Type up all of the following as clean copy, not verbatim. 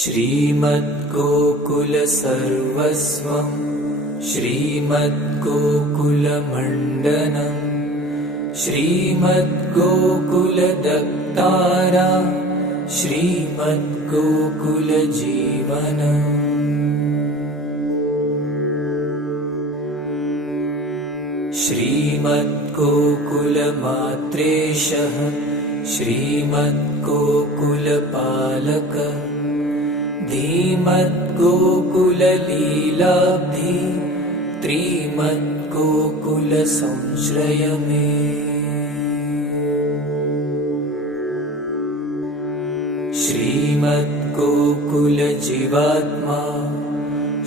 श्रीमद्गोकुलसर्वस्वं श्रीमद्गोकुलमण्डनम् श्रीमद्गोकुलदत्तारा श्रीमद्गोकुलजीवनम् श्रीमद्गोकुलमात्रेशः श्रीमद्गोकुलपालकः धीमद्गोकुललीलाब्धि त्रिमद्गोकुलसंश्रय मे श्रीमद्गोकुलजीवात्मा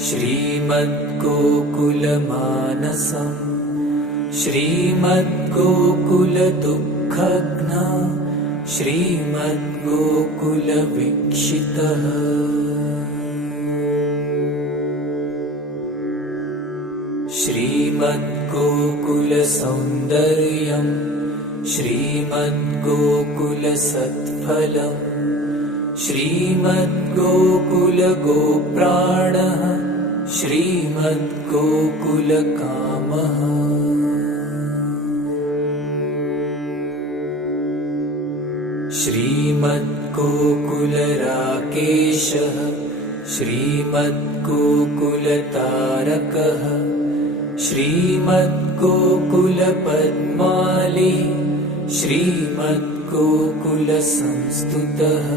श्रीमद्गोकुलमानसम् श्रीमद्गोकुलदुःखघ्ना श्रीमद्गोकुलवीक्षितः श्रीमद्गोकुलसौन्दर्यम् श्रीमद्गोकुलसत्फलम् श्रीमद्गोकुलगोप्राणः श्रीमद्गोकुलकामः श्रीमद्गोकुलराकेशः श्रीमद्गोकुलतारकः श्रीमद्गोकुलपद्माली श्रीमद्गोकुलसंस्तुतः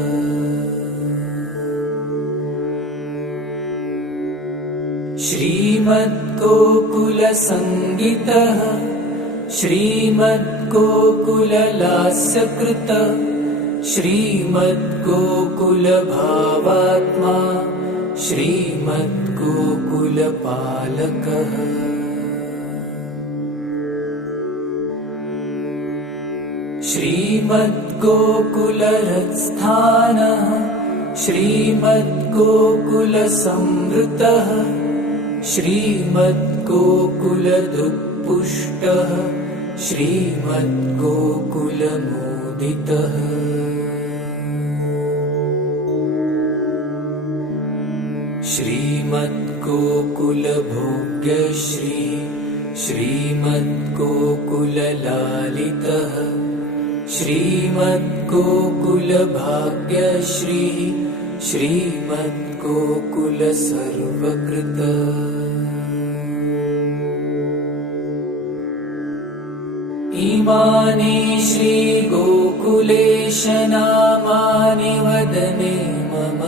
श्रीमद्गोकुलसङ्गीतः श्रीमद्गोकुललास्यकृतः श्रीमद्गोकुलभावात्मा श्रीमद्गोकुलपालकः श्रीमद्गोकुलहृत्स्थानः श्रीमद्गोकुलसंवृतः श्रीमद्गोकुलदुत्पुष्टः श्रीमद्गोकुलमोदितः श्रीमद्गोकुलभोग्यश्री श्रीमद्गोकुललालितः श्रीमद्गोकुलभाग्यश्री श्रीमद्गोकुलसर्वकृतः इमानि श्रीगोकुलेश नामानि वदने मम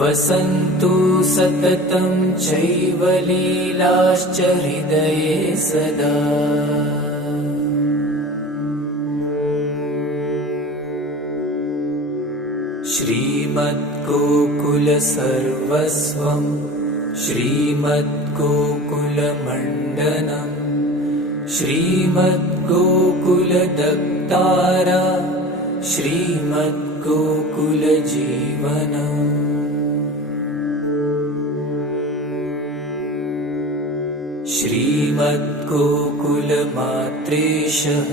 वसन्तु सततं चैव लीलाश्च हृदये सदा श्रीमद्गोकुलसर्वस्वं श्रीमद्गोकुलमण्डनम् श्रीमद्गोकुलदत्तारा श्रीमद्गोकुलजीवनम् श्रीमद्गोकुलमात्रेशः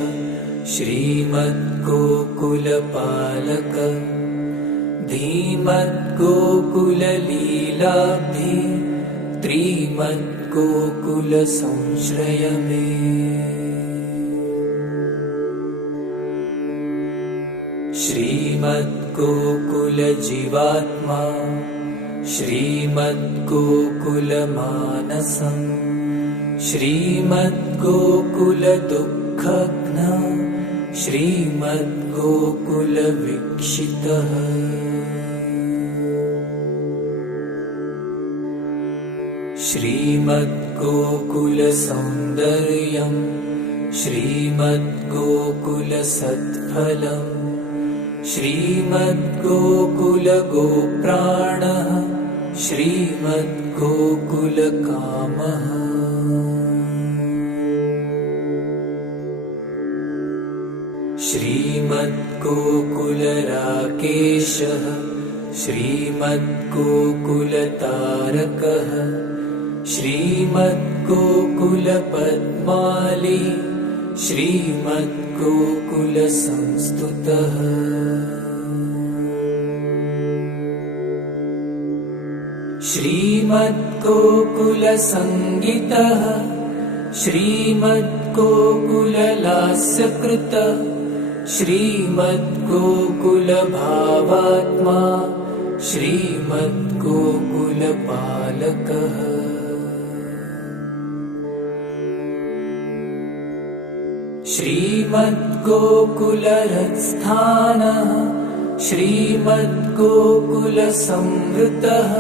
श्रीमद्गोकुलपालकः धीमद्गोकुललीलाब्धि त्रिमद्गोकुलसंश्रय मे श्रीमद्गोकुलजीवात्मा श्रीमद्गोकुलमानसम् श्रीमद्गोकुलदुःखघ्ना श्रीमद्गोकुलवीक्षितः श्रीमद्गोकुलसौन्दर्यम् श्रीमद्गोकुलसत्फलम् श्रीमद्गोकुलगोप्राणः श्रीमद्गोकुलकामः श्रीमद्गोकुलराकेशः श्रीमद्गोकुलतारकः श्रीमद्गोकुलपद्माली श्रीमद्गोकुलसंस्तुतः श्रीमद्गोकुलसङ्गीतः श्रीमद्गोकुललास्यकृतः श्रीमद्गोकुलभावात्मा श्रीमद्गोकुलपालकः। श्रीमद्गोकुलरत्स्थानः श्रीमद्गोकुलसंवृतः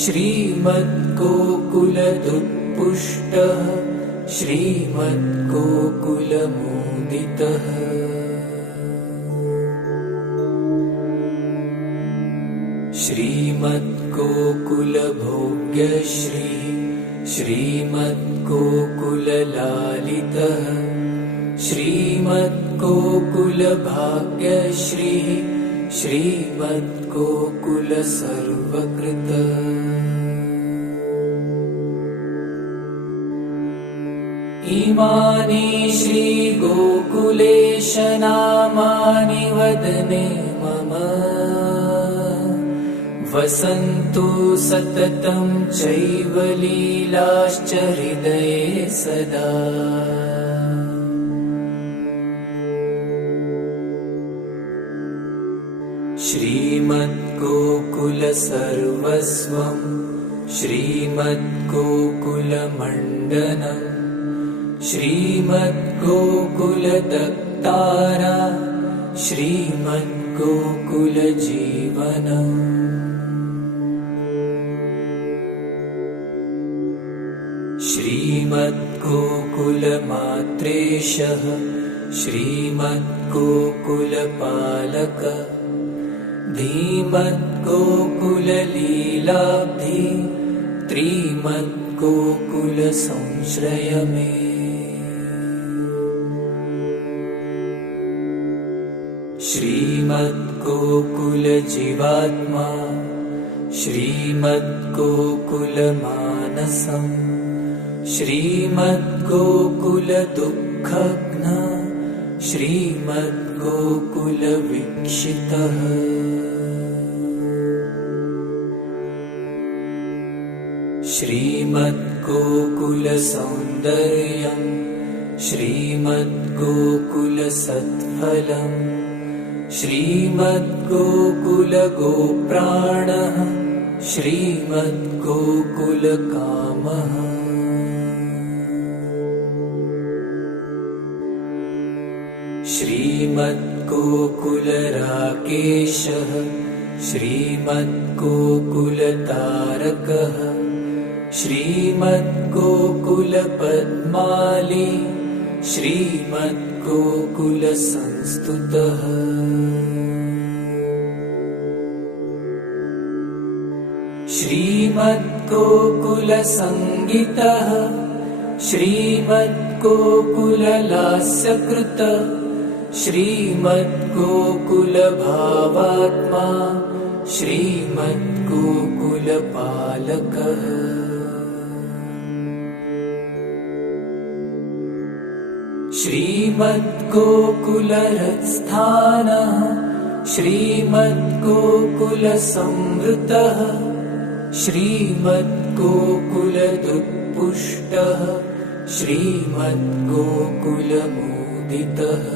श्रीमद्गोकुलदुत्पुष्टः श्रीमद्गोकुलमोदितः। श्रीमद्गोकुलभोग्यश्रीः श्रीमद्गोकुललालितः श्रीमद्गोकुलभाग्यश्रीः श्रीमद्गोकुलसर्वकृतः। इमानि श्रीगोकुलेश नामानि वदने मम वसन्तु सततं चैव लीलाश्च हृदये सदा। श्रीमद्गोकुलसर्वस्वं श्रीमद्गोकुलमण्डनं श्रीमद्गोकुलदत्तारा श्रीमद्गोकुलजीवनम्। श्रीमद्गोकुलमात्रेशः श्रीमद्गोकुलपालकः धीमद्गोकुललीलाब्धि त्रिमद्गोकुलसंश्रय मे। श्रीमद्गोकुलजीवात्मा श्रीमद्गोकुलमानसम् श्रीमद्गोकुलदुःखघ्न श्रीमद्गोकुलवीक्षितः। श्रीमद्गोकुलसौन्दर्यं श्रीमद्गोकुलसत्फलं श्रीमद्गोकुलगोप्राणः श्रीमद्गोकुलकामः। श्रीमद्गोकुलराकेशः श्रीमद्गोकुलतारकः श्रीमद्गोकुलपद्माली श्रीमद्गोकुलसंस्तुतः। श्रीमद्गोकुलसङ्गीतः श्रीमद्गोकुललास्यकृतः श्रीमद्गोकुलभावात्मा श्रीमद्गोकुलपालकः। श्रीमद्गोकुलरत्स्थानः श्रीमद्गोकुलसंवृतः श्रीमद्गोकुलदुत्पुष्टः श्रीमद्गोकुलमोदितः।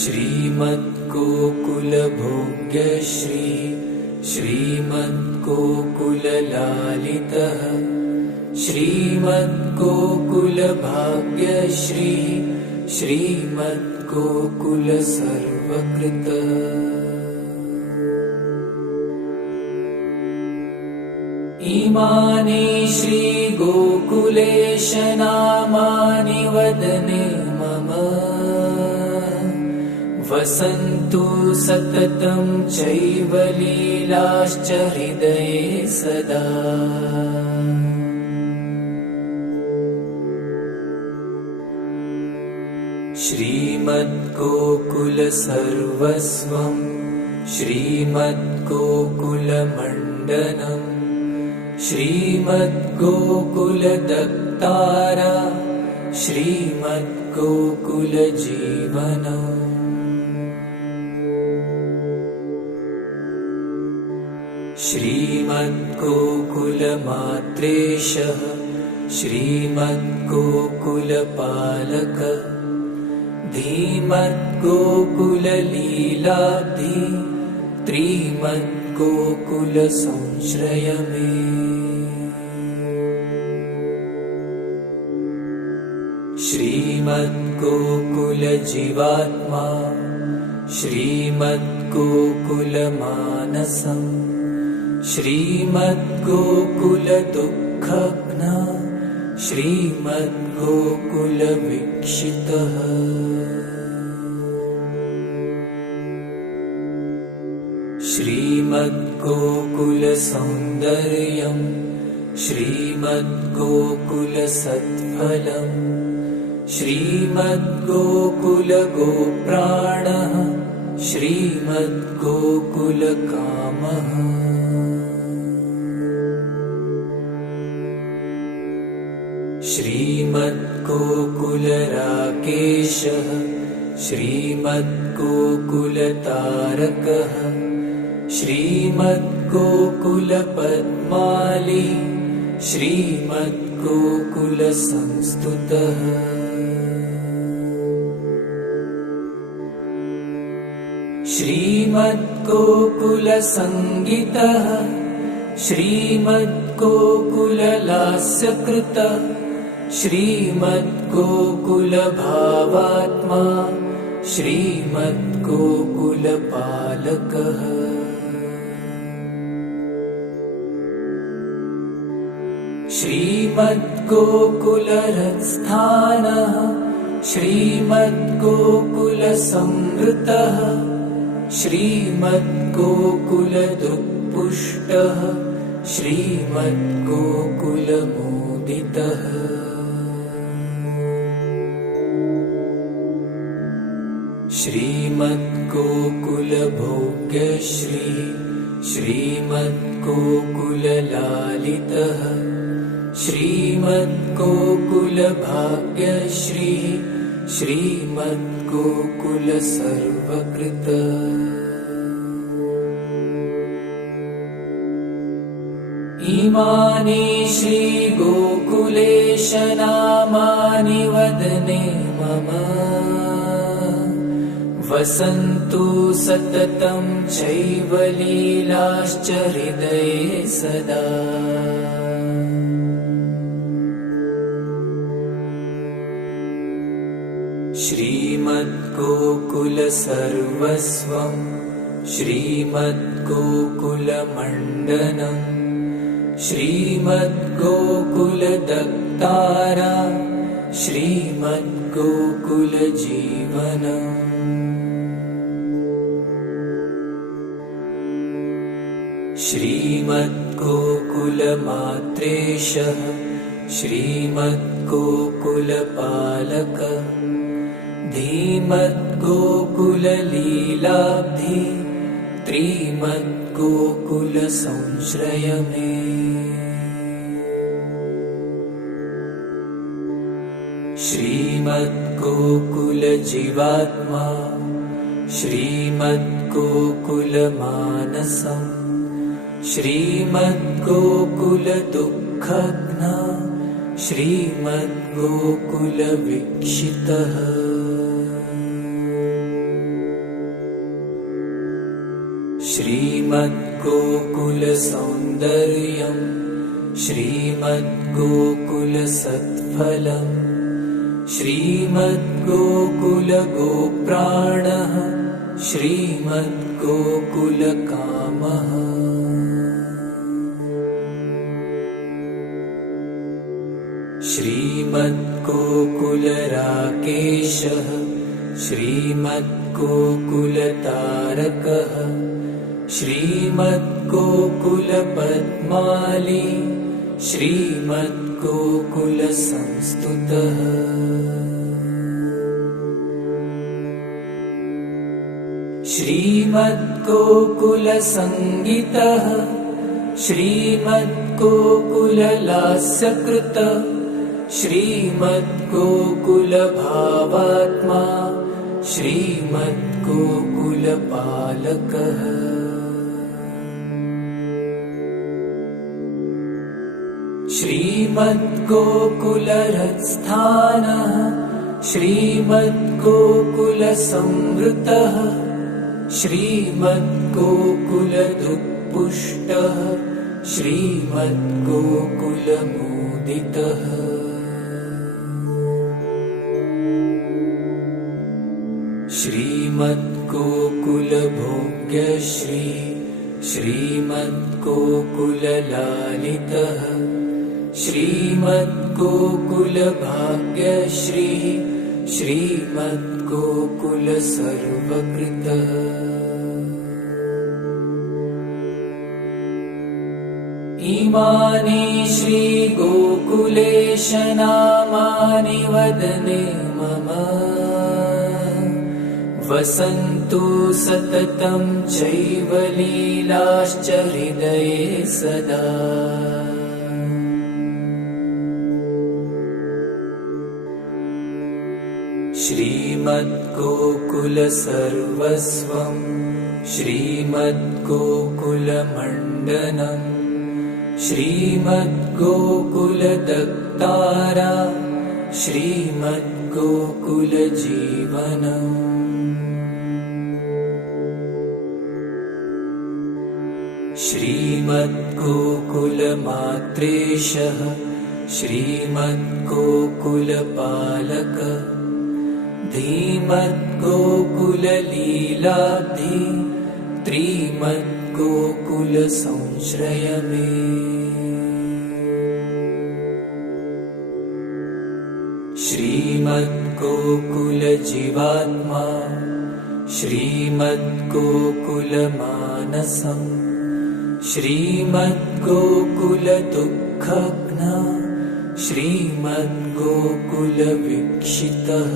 श्रीमद्गोकुलभोग्यश्रीः श्रीमद्गोकुललालितः श्रीमद्गोकुलभाग्यश्रीः श्रीमद्गोकुलसर्वकृतः। इमानि श्रीगोकुलेश नामानि वदने मम वसन्तु सततं चैव लीलाश्च हृदये सदा। श्रीमद्गोकुलसर्वस्वं श्रीमद्गोकुलमण्डनं श्रीमद्गोकुलदत्तारा श्रीमद्गोकुलजीवनम्। श्रीमद्गोकुलमात्रेशः श्रीमद्गोकुलपालकः धीमद्गोकुललीलाब्धि त्रिमद्गोकुलसंश्रय मे श्रीमद्गोकुलजीवात्मा श्रीमद्गोकुलमानसम् श्रीमद्गोकुलदुःखघ्न श्रीमद्गोकुलवीक्षितः श्रीमद्गोकुलसौन्दर्यम् श्रीमद्गोकुलसत्फलम् श्रीमद्गोकुलगोप्राणः श्रीमद्गोकुलकामः श्रीमद्गोकुलराकेशः श्रीमद्गोकुलतारकः श्रीमद्गोकुलपद्माली श्रीमद्गोकुलसंस्तुतः श्रीमद्गोकुलसङ्गीतः श्रीमद्गोकुललास्यकृतः श्रीमद्गोकुलभावात्मा श्रीमद्गोकुलपालकः श्रीमद्गोकुलरत्स्थानः श्रीमद्गोकुलसंवृतः श्रीमद्गोकुलदृक्पुष्टः श्रीमद्गोकुलमोदितः श्रीमद्गोकुलभोग्यश्री श्रीमद्गोकुललालितः श्रीमद्गोकुलभाग्यश्री श्रीमद्गोकुलसर्वकृतः इमानि श्रीगोकुलेश नामानि वदने मम वसन्तु सततं चैव लीलाश्च हृदये सदा श्रीमद्गोकुलसर्वस्वं श्रीमद्गोकुलमण्डनं श्रीमद्गोकुलदत्तारा श्रीमद्गोकुलजीवनम् श्रीमद्गोकुलमात्रेशः श्रीमद्गोकुलपालकः धीमद्गोकुललीलाब्धि त्रिमद्गोकुलसंश्रय मे श्रीमद्गोकुलजीवात्मा श्रीमद्गोकुलमानसम् श्रीमद्गोकुलदुःखघ्न श्रीमद्गोकुलवीक्षितः श्रीमद्गोकुलसौन्दर्यम् श्रीमद्गोकुलसत्फलम् श्रीमद्गोकुलगोप्राणः श्रीमद्गोकुलकामः श्रीमद्गोकुलराकेशः श्रीमद्गोकुलतारकः श्रीमद्गोकुलपद्माली श्रीमद्गोकुलसंस्तुतः श्रीमद्गोकुलसङ्गीतः श्रीमद्गोकुललास्यकृतः श्रीमद्गोकुलभावात्मा श्रीमद्गोकुलपालकः श्रीमद्गोकुलरत्स्थानः श्रीमद्गोकुलसंवृतः श्रीमद्गोकुलदुःपुष्टः श्रीमद्गोकुलमोदितः श्रीमद्गोकुलभोग्यश्री श्रीमद्गोकुललालितः श्रीमद्गोकुलभाग्यश्री श्रीमद्गोकुलसर्वकृतः इमानि श्रीगोकुलेश नामानि वदने मम वसन्तु सततं चैव लीलाश्च हृदये सदा। श्रीमद्गोकुलसर्वस्वं श्रीमद्गोकुलमण्डनम् श्रीमद्गोकुलदक्तारा श्रीमद्गोकुलजीवनम् श्रीमद्गोकुलमात्रेशः श्रीमद्गोकुलपालकः धीमद्गोकुललीलाब्धि त्रिमद्गोकुलसंश्रय मे। श्रीमद्गोकुलजीवात्मा श्रीमद्गोकुलमानसम् श्रीमद्गोकुलदुःखघ्न श्रीमद्गोकुलवीक्षितः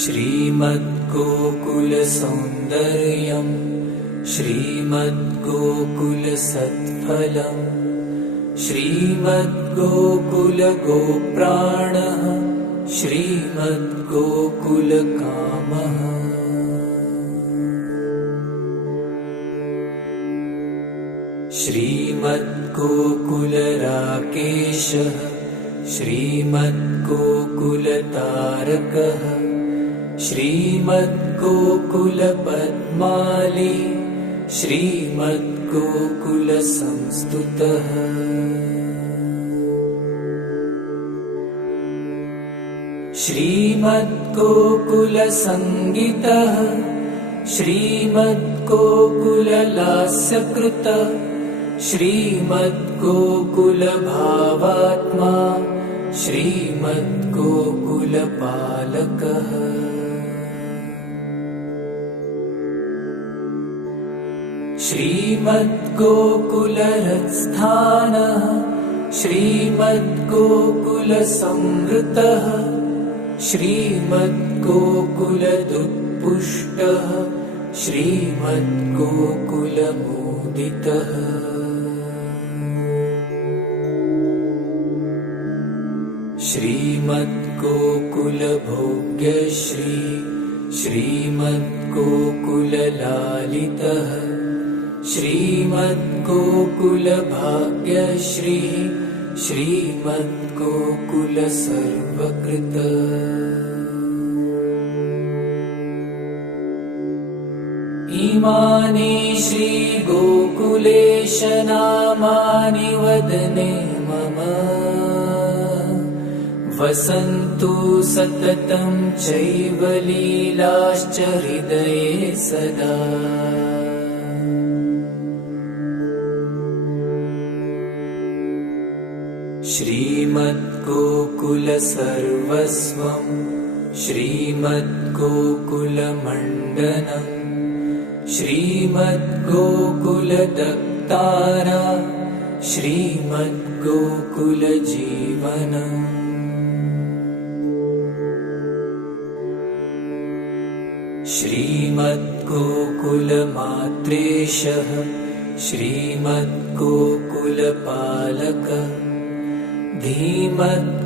श्रीमद्गोकुलसौन्दर्यम् श्रीमद्गोकुलसत्फलम् श्रीमद्गोकुलगोप्राणः श्रीमद्गोकुलकामः श्रीमद्गोकुलराकेशः श्रीमद्गोकुलतारकः श्रीमद्गोकुलपद्माली श्रीमद्गोकुलसंस्तुतः श्रीमद्गोकुलसङ्गीतः श्रीमद्गोकुललास्यकृतः श्रीमद्गोकुलभावात्मा श्रीमद्गोकुलपालकः श्रीमद्गोकुलरत्स्थानः श्रीमद्गोकुलसंवृतः श्रीमद्गोकुलदुःपुष्टः श्रीमद्गोकुलमोदितः श्रीमद्गोकुलभोग्यश्री श्रीमद्गोकुललालितः श्रीमद्गोकुलभाग्यश्री श्रीमद्गोकुलसर्वकृतः इमानि श्रीगोकुलेश नामानि वदने मम वसन्तु सततं चैव लीलाश्च हृदये सदा। श्रीमद्गोकुलसर्वस्वं श्रीमद्गोकुलमण्डनम् श्रीमद्गोकुलदक्तारा श्रीमद्गोकुलजीवनम् श्रीमद्गोकुलमात्रेशः श्रीमद्गोकुलपालकः धीमद्गोकुललीलाब्धि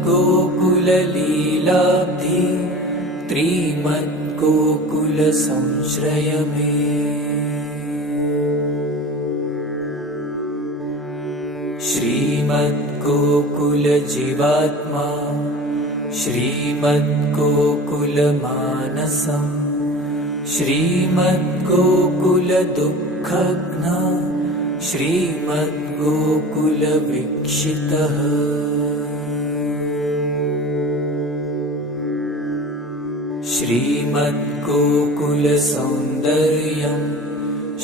त्रिमद्गोकुलसंश्रय मे। श्रीमद्गोकुलजीवात्मा श्रीमद्गोकुलमानसम् श्रीमद्गोकुलदुःखघ्न श्रीमद्गोकुलवीक्षितः श्रीमद्गोकुलसौन्दर्यम्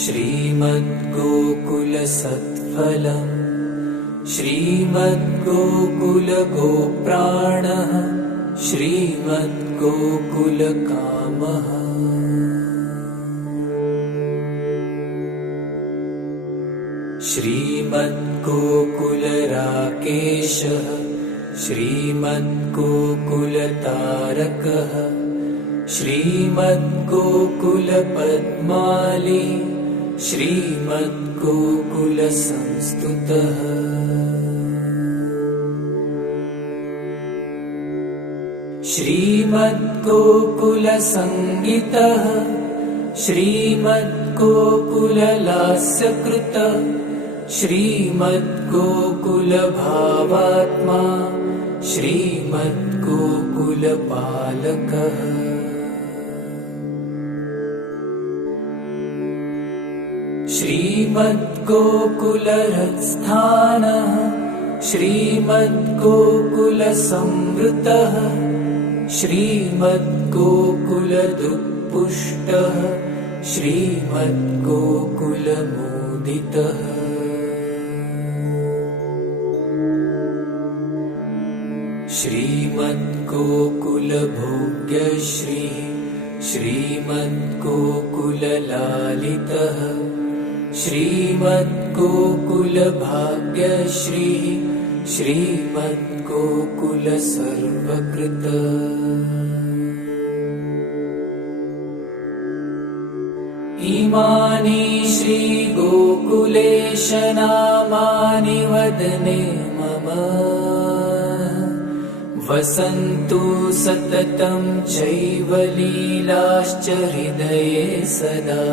श्रीमद्गोकुलसत्फलम् श्रीमद्गोकुलगोप्राणः श्रीमद्गोकुलकामः श्रीमद्गोकुलराकेशः श्रीमद्गोकुलतारकः श्रीमद्गोकुलपद्माली श्रीमद्गोकुलसंस्तुतः श्रीमद्गोकुलसङ्गीतः श्रीमद्गोकुललास्यकृतः श्रीमद्गोकुलभावात्मा श्रीमद्गोकुलपालकः श्रीमद्गोकुलहृत्स्थानः श्रीमद्गोकुलसंवृतः श्रीमद्गोकुलदुःपुष्टः श्रीमद्गोकुलमोदितः श्रीमद्गोकुलभोग्यश्रीः श्रीमद्गोकुललालितः श्रीमद्गोकुलभाग्यश्रीः श्रीमद्गोकुलसर्वकृतः इमानि श्रीगोकुलेश नामानि वदने मम वसन्तु सततं चैव लीलाश्च हृदये सदा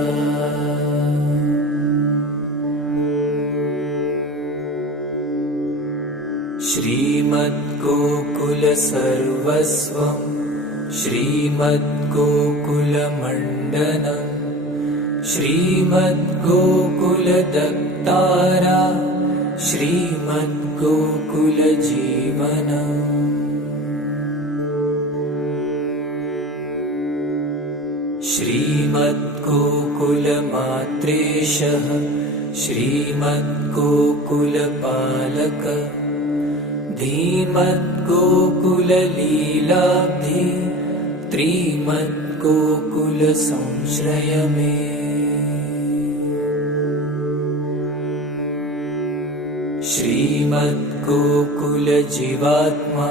श्रीमद्गोकुलसर्वस्वं श्रीमद्गोकुलमण्डनं श्रीमद्गोकुलदत्तारा श्रीमद्गोकुलजीवनम् श्रीमद्गोकुलमात्रेशः श्रीमद्गोकुलपालकः धीमद्गोकुललीलाब्धि त्रिमद्गोकुलसंश्रय मे श्रीमद्गोकुलजीवात्मा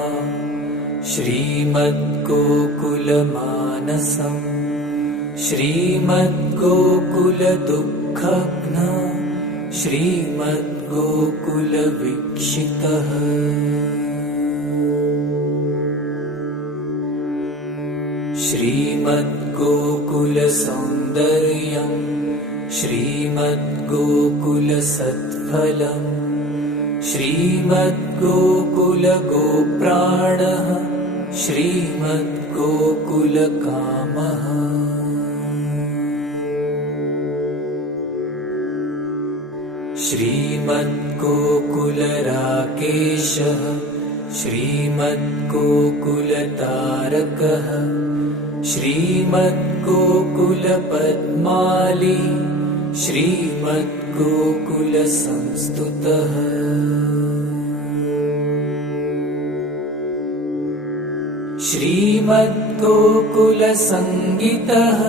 श्रीमद्गोकुलमानसम् श्रीमद्गोकुलदुःखघ्न श्रीमद्गोकुलवीक्षितः श्रीमद्गोकुलसौन्दर्यम् श्रीमद्गोकुलसत्फलम् श्रीमद्गोकुलगोप्राणः श्रीमद्गोकुलकामः श्रीमद्गोकुलराकेशः श्रीमद्गोकुलतारकः श्रीमद्गोकुलपद्माली श्रीमद्गोकुलसंस्तुतः श्रीमद्गोकुलसङ्गीतः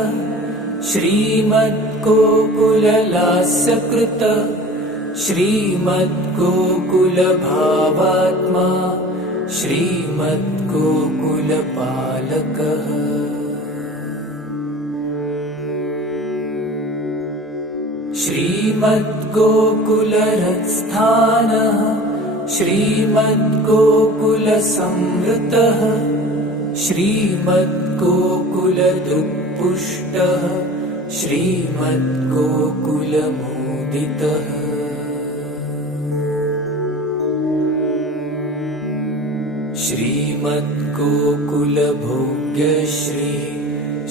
श्रीमद्गोकुललास्यकृतः श्रीमद्गोकुलभावात्मा श्रीमद्गोकुलपालकः श्रीमद्गोकुलहृत्स्थानः श्रीमद्गोकुलसंवृतः श्रीमद्गोकुलदुःपुष्टः श्रीमद्गोकुलमोदितः श्रीमद्गोकुलभोग्यश्री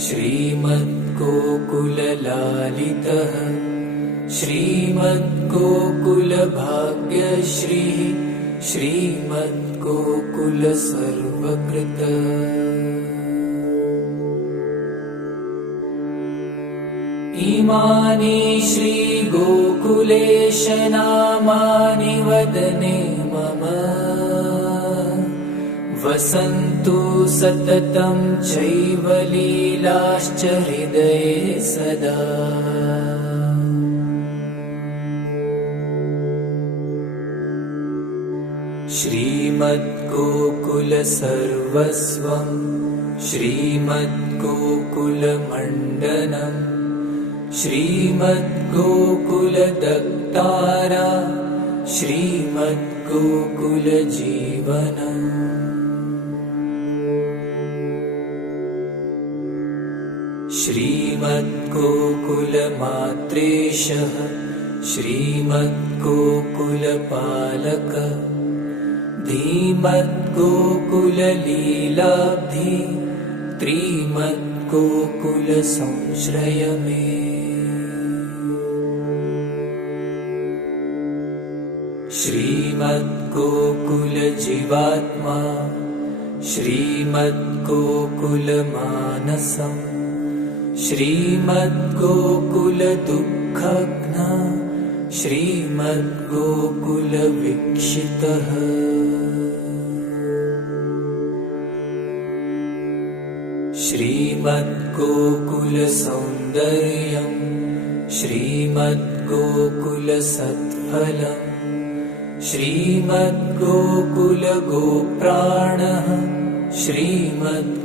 श्रीमद्गोकुललालितः श्रीमद्गोकुलभाग्यश्री श्रीमद्गोकुलसर्वकृत इमानि श्रीगोकुलेश नामानि वदने मम वसन्तु सततं चैव लीलाश्च हृदये सदा। श्रीमद्गोकुलसर्वस्वं श्रीमद्गोकुलमण्डनं श्रीमद्गोकुलदत्तारा श्रीमद्गोकुलजीवनम् श्रीमद्गोकुलमात्रेशः श्रीमद्गोकुलपालकः धीमद्गोकुललीलाब्धि त्रिमद्गोकुलसंश्रय मे। श्रीमद्गोकुलजीवात्मा श्रीमद्गोकुलमानसम् श्रीमद्गोकुलदुःखघ्न श्रीमद्गोकुलवीक्षितः श्रीमद्गोकुलसौन्दर्यं श्रीमद्गोकुलसत्फलम् श्रीमद्गोकुलगोप्राणः श्रीमद्गोकुलकामः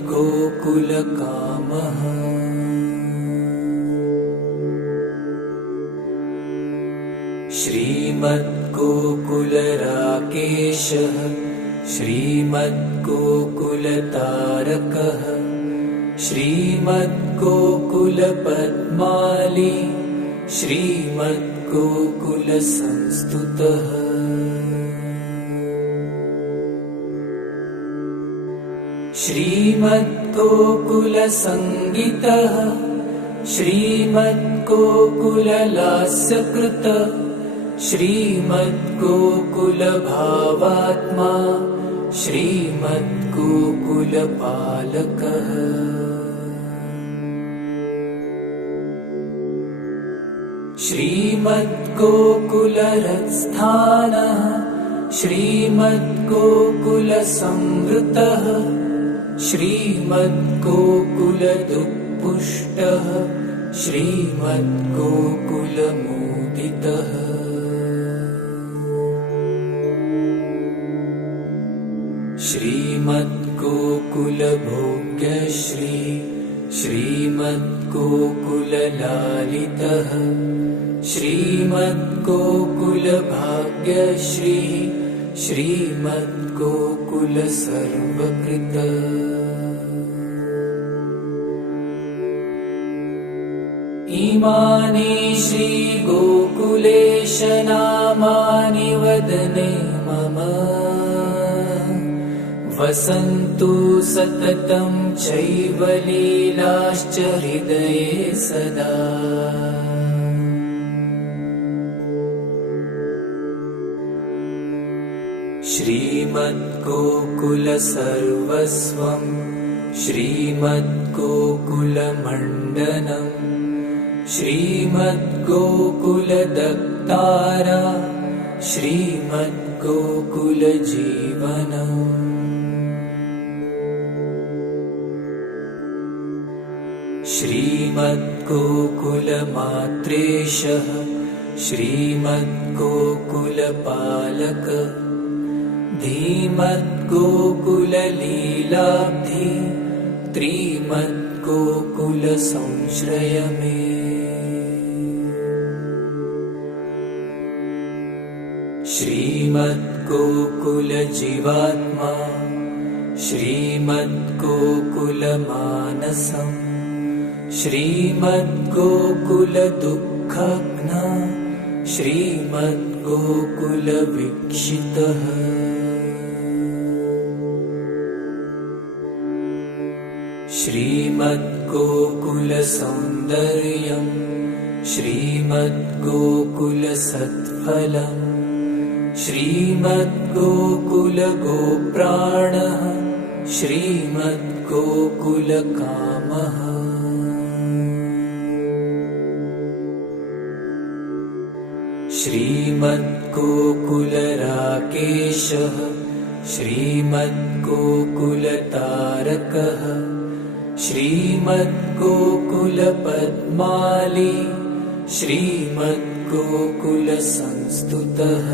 श्रीमद्गोकुलराकेशः श्रीमद्गोकुलतारकः श्रीमद्गोकुलपद्माली श्रीमद्गोकुलसंस्तुतः श्रीमद्गोकुलसङ्गीतः श्रीमद्गोकुललास्यकृतः श्रीमद्गोकुलभावात्मा श्रीमद्गोकुलपालकः श्रीमद्गोकुलरत्स्थानः श्रीमद्गोकुलसंवृतः श्रीमद्गोकुलदुःपुष्टः श्रीमद्गोकुलमोदितः श्रीमद्गोकुलभोग्यश्री श्रीमद्गोकुललालितः श्रीमद्गोकुलभाग्यश्री श्रीमद्गोकुलसर्वकृत इमानि श्रीगोकुलेश नामानि वदने मम वसन्तु सततं चैव लीलाश्च हृदये सदा। श्रीमद्गोकुलसर्वस्वं श्रीमद्गोकुलमण्डनं श्रीमद्गोकुलदत्तारा श्रीमद्गोकुलजीवनम् श्रीमद्गोकुलमात्रेशः श्रीमद्गोकुलपालकः धीमद्गोकुललीलाब्धि त्रिमद्गोकुलसंश्रय मे। श्रीमद्गोकुलजीवात्मा श्रीमद्गोकुलमानसम् श्रीमद्गोकुलदुःखघ्न श्रीमद्गोकुलवीक्षितः श्रीमद्गोकुलसौन्दर्यम् श्रीमद्गोकुलसत्फलम् श्रीमद्गोकुलगोप्राणः श्रीमद्गोकुलकामः श्रीमद्गोकुलराकेशः श्रीमद्गोकुलतारकः श्रीमद्गोकुलपद्माली श्रीमद्गोकुलसंस्तुतः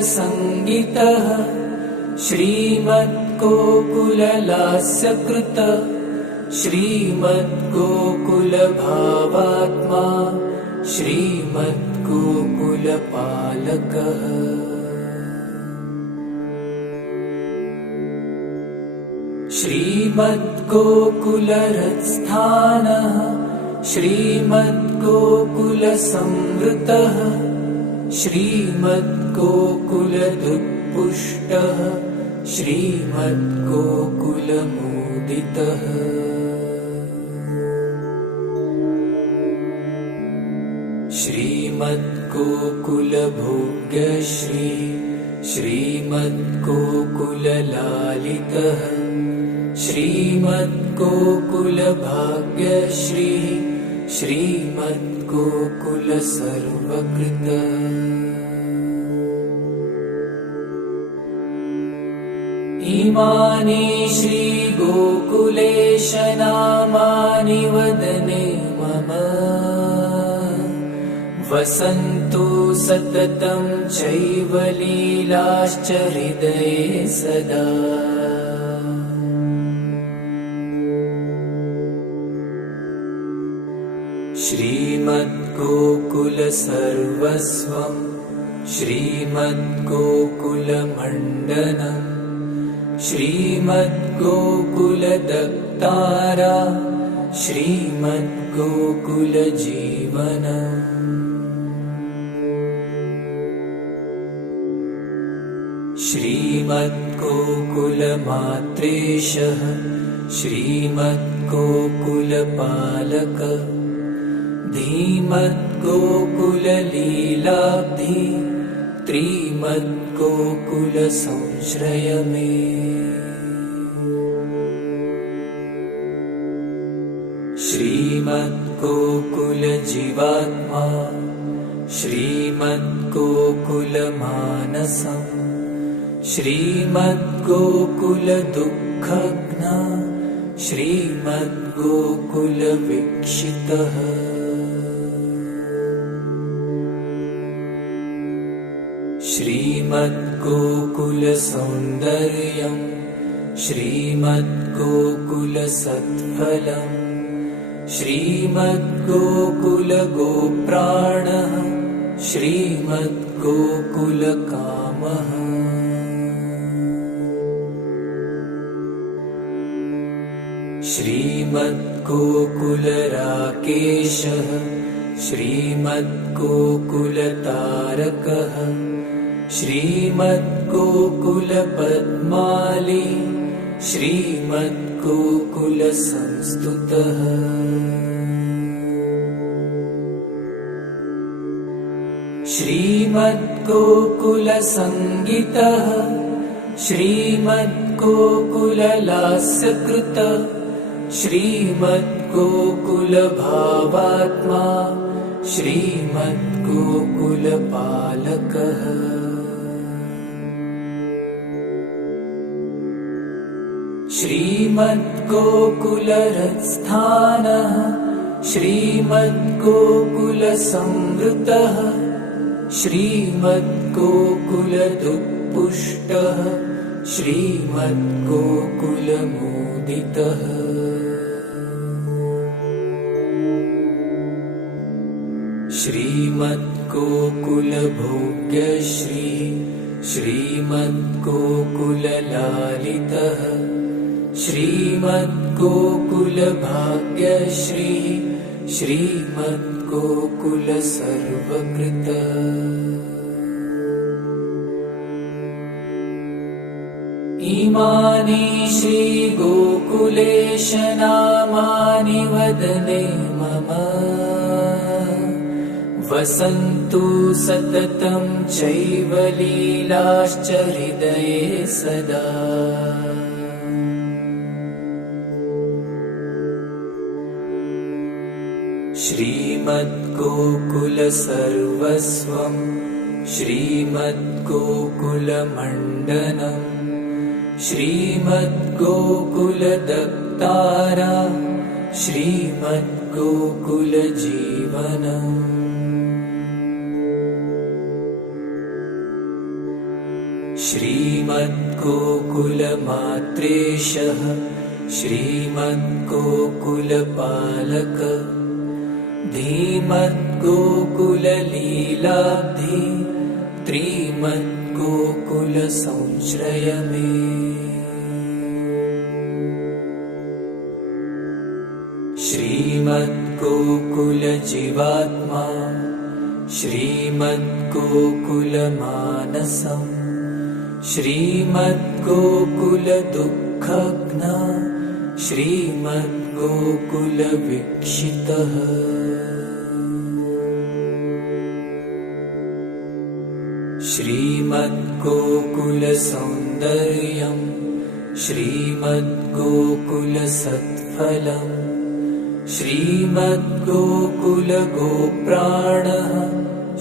श्रीमद्गोकुलसङ्गीतः श्रीमद्गोकुललास्यकृतः श्रीमद्गोकुलभावात्मा श्रीमद्गोकुलपालकः श्रीमद्गोकुलरत्स्थानः श्रीमद्गोकुलसंवृतः श्रीमद्गोकुलदुत्पुष्टः श्रीमद्गोकुलमोदितः श्रीमद्गोकुलभोग्यश्री श्रीमद्गोकुललालितः श्रीमद्गोकुलभाग्यश्री श्रीमद्गोकुलसर्वकृतः इमानि श्रीगोकुलेश नामानि वदने मम वसन्तु सततं चैव लीलाश्च हृदये सदा श्रीमद्गोकुलसर्वस्वं श्रीमद्गोकुलमण्डनम् श्रीमद्गोकुलदक्तारा श्रीमद्गोकुलजीवनम् श्रीमद्गोकुलमात्रेशः श्रीमद्गोकुलपालकः धीमद्गोकुललीलाब्धि त्रिमद्गोकुलसंश्रय मे श्रीमद्गोकुलजीवात्मा श्रीमद्गोकुलमानसम् श्रीमद्गोकुलदुःखघ्न श्रीमद्गोकुलवीक्षितः श्रीमद्गोकुलसौन्दर्यम् श्रीमद्गोकुलसत्फलम् श्रीमद्गोकुलगोप्राणः श्रीमद्गोकुलकामः श्रीमद्गोकुलराकेशः श्रीमद्गोकुलतारकः श्रीमद्गोकुलपद्माली श्रीमद्गोकुलसंस्तुतः श्रीमद्गोकुलसङ्गीतः श्रीमद्गोकुललास्यकृतः श्रीमद्गोकुलभावात्मा श्रीमद्गोकुलपालकः श्रीमद्गोकुलरत्स्थानः श्रीमद्गोकुलसंवृतः श्रीमद्गोकुलदुत्पुष्टः श्रीमद्गोकुलमोदितः श्रीमद्गोकुलभोग्यश्री श्रीमद्गोकुललालितः श्रीमद्गोकुलभाग्यश्री श्रीमद्गोकुलसर्वकृतः इमानि श्रीगोकुलेश नामानि वदने मम वसन्तु सततं चैव लीलाश्च हृदये सदा। श्रीमद्गोकुलसर्वस्वं श्रीमद्गोकुलमण्डनं श्रीमद्गोकुलदत्तारा श्रीमद्गोकुलजीवनम्। श्रीमद्गोकुलमात्रेशः श्रीमद्गोकुलपालकः धीमद्गोकुललीलाब्धि त्रिमद्गोकुलसंश्रय मे। श्रीमद्गोकुलजीवात्मा श्रीमद्गोकुलमानसम् श्रीमद्गोकुलदुःखघ्न श्रीमद्गोकुलवीक्षितः। श्रीमद्गोकुलसौन्दर्यं श्रीमद्गोकुलसत्फलं श्रीमद्गोकुलगोप्राणः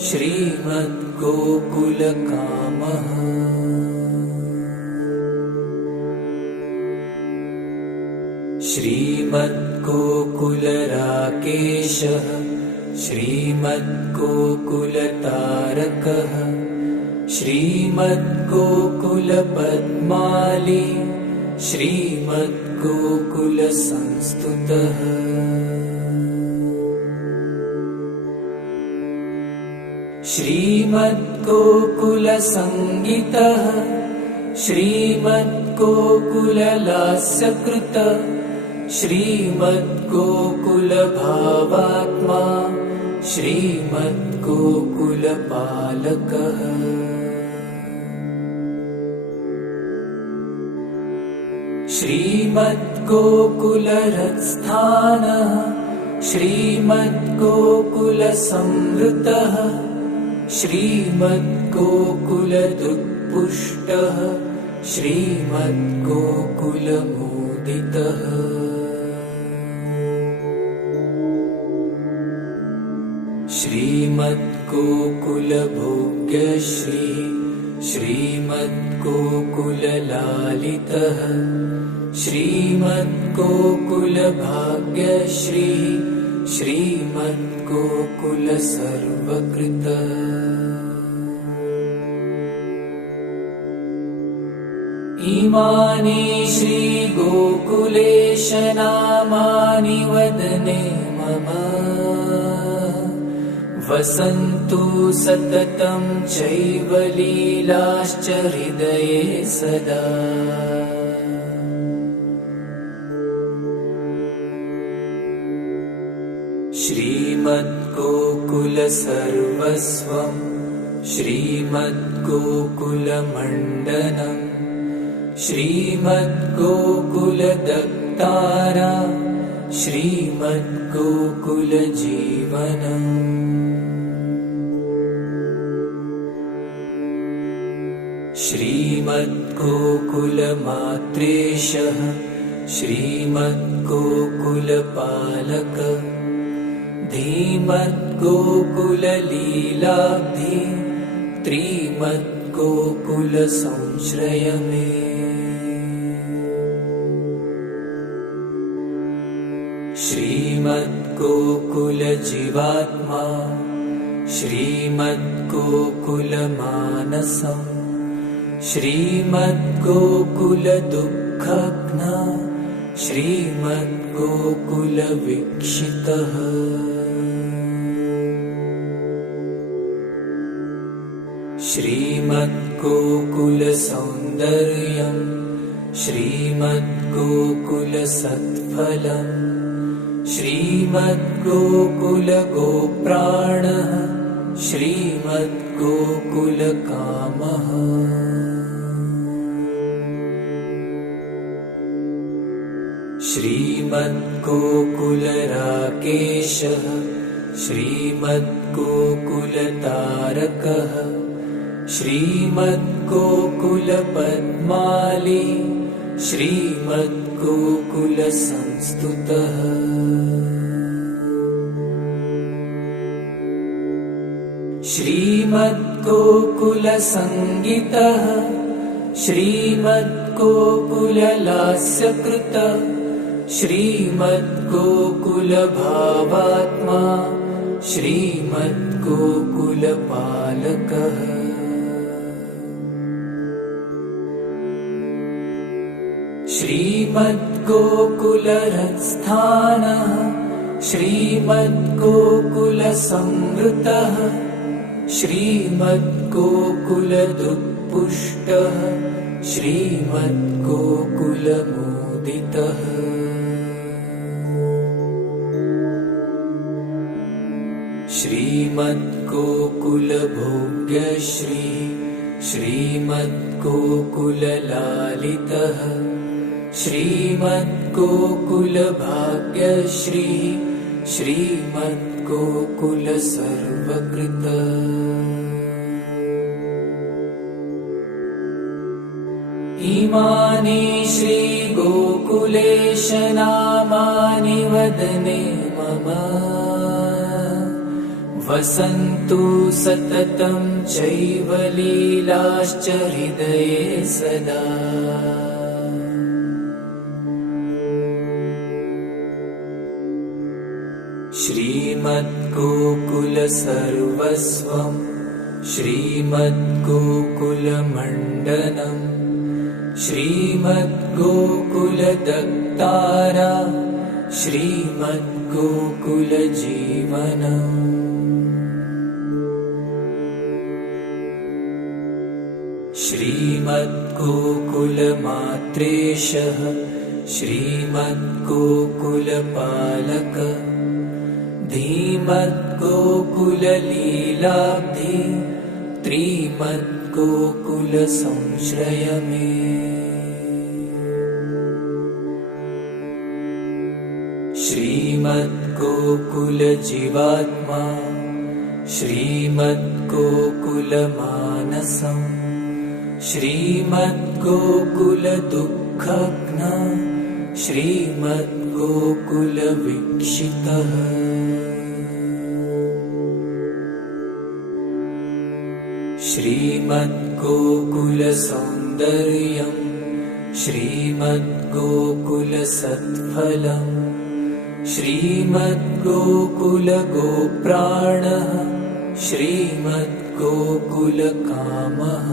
श्रीमद्गोकुलकामः। श्रीमद्गोकुलराकेशः श्रीमद्गोकुलतारकः श्रीमद्गोकुलपद्माली श्रीमद्गोकुलसंस्तुतः। श्रीमद्गोकुलसङ्गीतः श्रीमद्गोकुललास्यकृतः श्रीमद्गोकुलभावात्मा श्रीमद्गोकुलपालकः। श्रीमद्गोकुलहृत्स्थानः श्रीमद्गोकुलसंवृतः श्रीमद्गोकुलदुःपुष्टः श्रीमद्गोकुलमोदितः। श्रीमद्गोकुलभोग्यश्रीः श्रीमद्गोकुललालितः श्रीमद्गोकुलभाग्यश्रीः श्रीमद्गोकुलसर्वकृतः। इमानि श्रीगोकुलेश नामानि वदने मम वसन्तु सततं चैव लीलाश्च हृदये सदा। श्रीमद्गोकुलसर्वस्वं श्रीमद्गोकुलमण्डनं श्रीमद्गोकुलदत्तारा श्रीमद्गोकुलजीवनम्। श्रीमद्गोकुलमात्रेशः श्रीमद्गोकुलपालकः धीमद्गोकुललीलाब्धि त्रिमद्गोकुलसंश्रय मे। श्रीमद्गोकुलजीवात्मा श्रीमद्गोकुलमानसम् श्रीमद्गोकुलदुःखघ्न श्रीमद्गोकुलवीक्षितः। श्रीमद्गोकुलसौन्दर्यं श्रीमद्गोकुलसत्फलं श्रीमद्गोकुलगोप्राणः श्रीमद्गोकुलकामः। श्रीमद्गोकुलराकेशः श्रीमद्गोकुलतारकः श्रीमद्गोकुलपद्माली श्रीमद्गोकुलसंस्तुतः श्रीमद्गोकुलसङ्गीतः श्रीमद्गोकुललास्यकृतः श्रीमद्गोकुलभावात्मा श्रीमद्गोकुलपालकः श्रीमद्गोकुलहृत्स्थानः श्रीमद्गोकुलसंवृतः श्रीमद्गोकुलदुत्पुष्टः श्रीमद्गोकुलमोदितः श्रीमद्गोकुलभोग्यश्री श्रीमद्गोकुललालितः श्रीमद्गोकुलभाग्यश्री श्रीमद्गोकुलसर्वकृतः इमानि श्रीगोकुलेशनामानि वदने मम वसन्तु सततं चैव लीलाश्च हृदये सदा श्रीमद्गोकुलसर्वस्वं श्रीमद्गोकुलमण्डनम् श्रीमद्गोकुलदत्तारा श्रीमद्गोकुलजीवनम् श्रीमद्गोकुलमात्रेशः श्रीमद्गोकुलपालकः धीमद्गोकुललीलाब्धि त्रिमद्गोकुलसंश्रय मे श्रीमद्गोकुलजीवात्मा श्रीमद्गोकुलमानसम् श्रीमद्गोकुलदुःखघ्न श्रीमद्गोकुलवीक्षितः श्रीमद्गोकुलसौन्दर्यम् श्रीमद्गोकुलसत्फलम् श्रीमद्गोकुलगोप्राणः श्रीमद्गोकुलकामः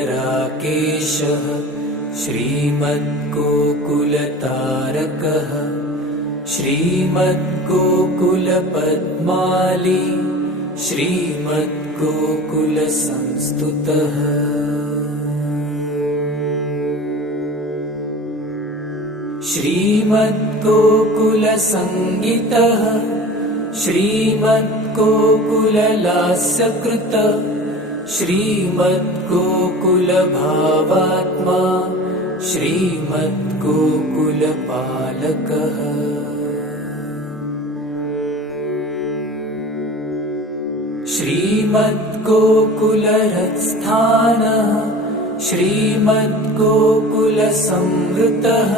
श्रीमद्गोकुलराकेशः श्रीमद्गोकुलतारकः श्रीमद्गोकुलपद्माली श्रीमद्गोकुलसंस्तुतः श्रीमद्गोकुलसङ्गीतः श्रीमद्गोकुललास्यकृतः श्रीमद्गोकुलभावात्मा श्रीमद्गोकुलपालकः श्रीमद्गोकुलहृत्स्थानः श्रीमद्गोकुलसंवृतः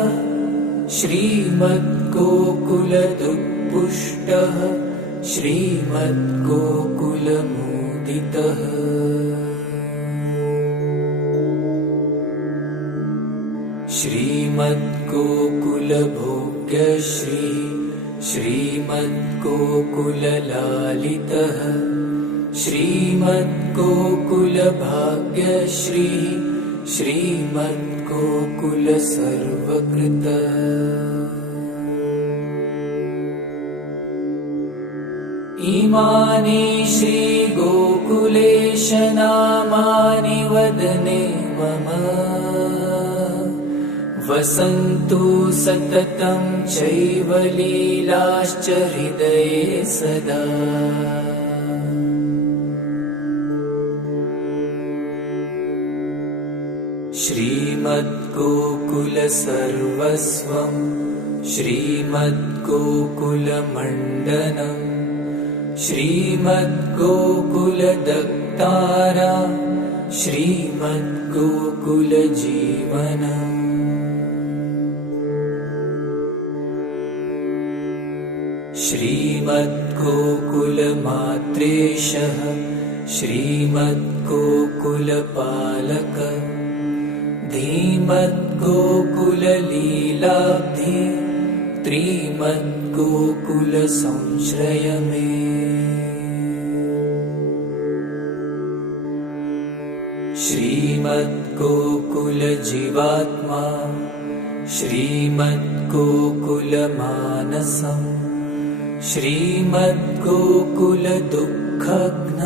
श्रीमद्गोकुलदुत्पुष्टः श्रीमद्गोकुलमोदितः श्रीमद्गोकुलभोग्यश्री श्रीमद्गोकुललालितः श्रीमद्गोकुलभाग्यश्री श्रीमद्गोकुलसर्वकृतः इमानि श्रीगोकुलेशनामानि वदने मम वसन्तु सततं चैव लीलाश्च हृदये सदा श्रीमद्गोकुलसर्वस्वं श्रीमद्गोकुलमण्डनं श्रीमद्गोकुलदत्तारा श्रीमद्गोकुलजीवनम् श्रीमद्गोकुलमात्रेशः श्रीमद्गोकुलपालक धीमद्गोकुललीलाब्धि त्रिमद्गोकुलसंश्रय मे श्रीमद्गोकुलजीवात्मा श्रीमद्गोकुलमानसम् श्रीमद्गोकुलदुःखघ्न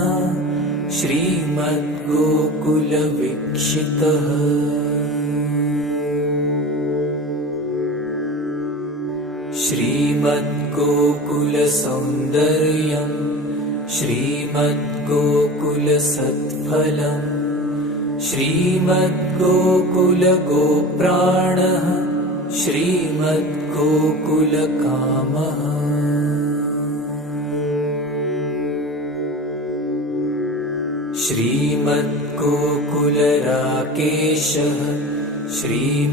श्रीमद्गोकुलवीक्षितः श्रीमद्गोकुलसौन्दर्यम् श्रीमद्गोकुलसत्फलम् श्रीमद्गोकुलगोप्राणः श्रीमद्गोकुलकामः श्रीमद्गोकुलराकेशः श्रीमद्गोकुलतारकः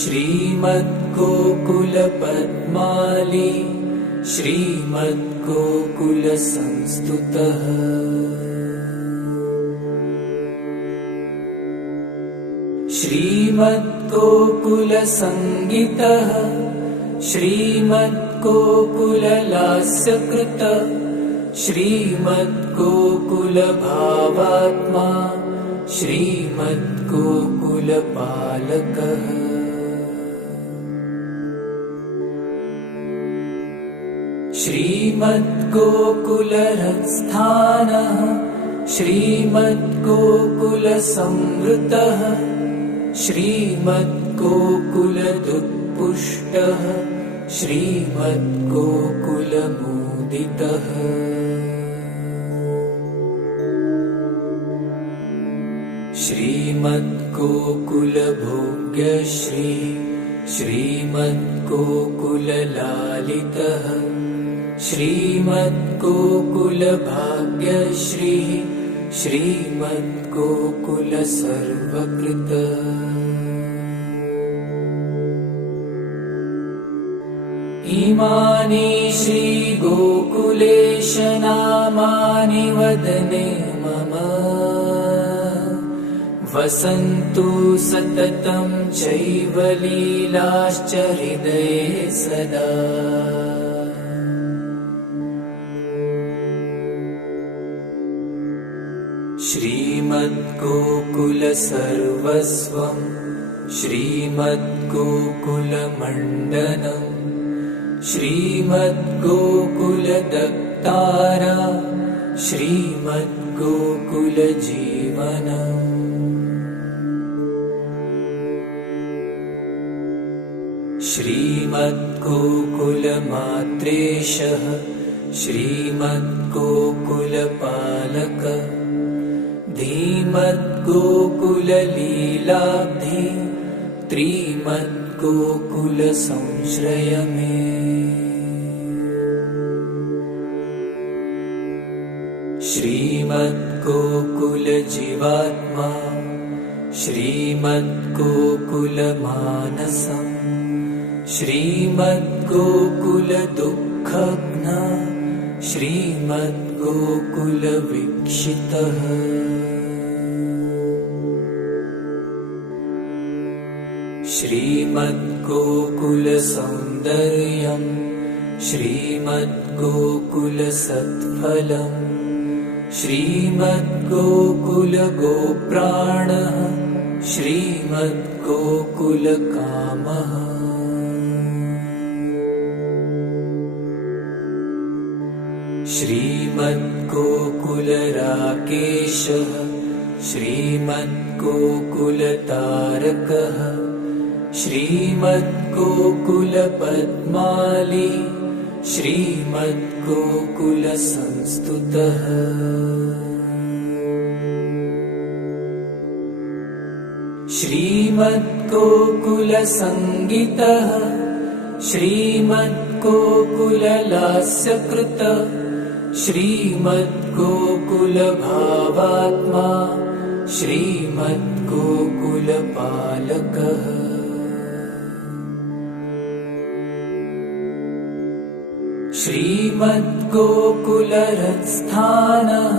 श्रीमद्गोकुलपद्माली श्रीमद्गोकुलसंस्तुतः श्रीमद्गोकुलसङ्गीतः श्रीमद्गोकुललास्यकृतः श्रीमद्गोकुलभावात्मा श्रीमद्गोकुलपालकः श्रीमद्गोकुलहृत्स्थानः श्रीमद्गोकुलसंवृतः श्रीमद्गोकुलदुत्पुष्टः श्रीमद्गोकुलमुदितः श्रीमद्गोकुलभोग्यश्री श्रीमद्गोकुललालितः श्रीमद्गोकुलभाग्यश्री श्रीमद्गोकुलसर्वकृतः इमानि श्रीगोकुलेश नामानि वदने मम वसन्तु सततं चैव लीलाश्च हृदये सदा श्रीमद्गोकुलसर्वस्वं श्रीमद्गोकुलमण्डनं श्रीमद्गोकुलदत्तारा श्रीमद्गोकुलजीवनम् श्रीमद्गोकुलमात्रेशः श्रीमद्गोकुलपालक धीमद्गोकुललीलाब्धि त्रिमद्गोकुलसंश्रय मे श्रीमद्गोकुलजीवात्मा श्रीमद्गोकुलमानसम् श्रीमद्गोकुलदुःखघ्न श्रीमद्गोकुलवीक्षितः श्रीमद्गोकुलसौन्दर्यम् श्रीमद्गोकुलसत्फलम् श्रीमद्गोकुलगोप्राणः श्रीमद्गोकुलकामः श्रीमद्गोकुलराकेशः श्रीमद्गोकुलतारकः श्रीमद्गोकुलपद्माली श्रीमद्गोकुलसंस्तुतः श्रीमद्गोकुलसङ्गीतः श्रीमद्गोकुललास्यकृतः श्रीमद्गोकुलभावात्मा श्रीमद्गोकुलपालकः श्रीमद्गोकुलरत्स्थानः